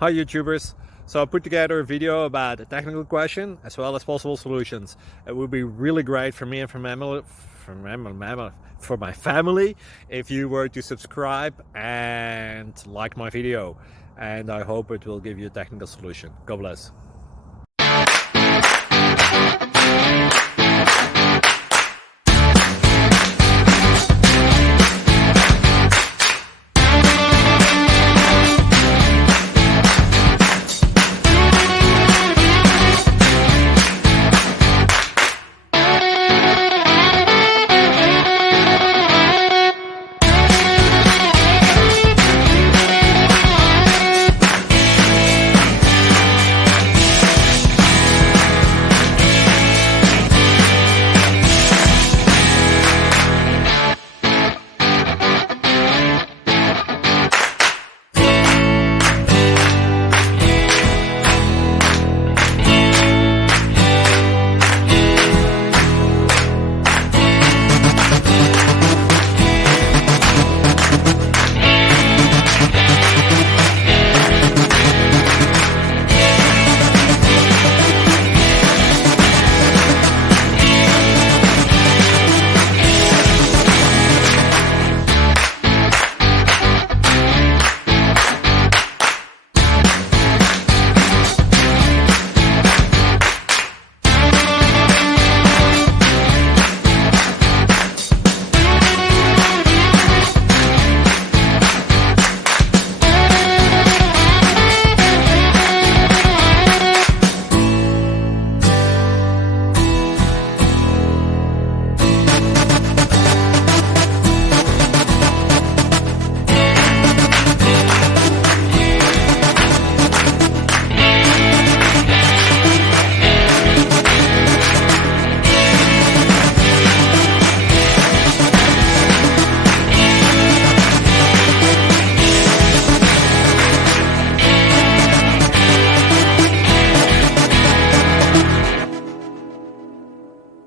Hi YouTubers. So I put together a video about a technical question as well as possible solutions. It would be really great for me and for my family if you were to subscribe and like my video, and I hope it will give you a technical solution. God bless.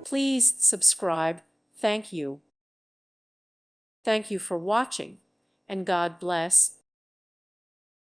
Please subscribe. Thank you. Thank you for watching, and God bless.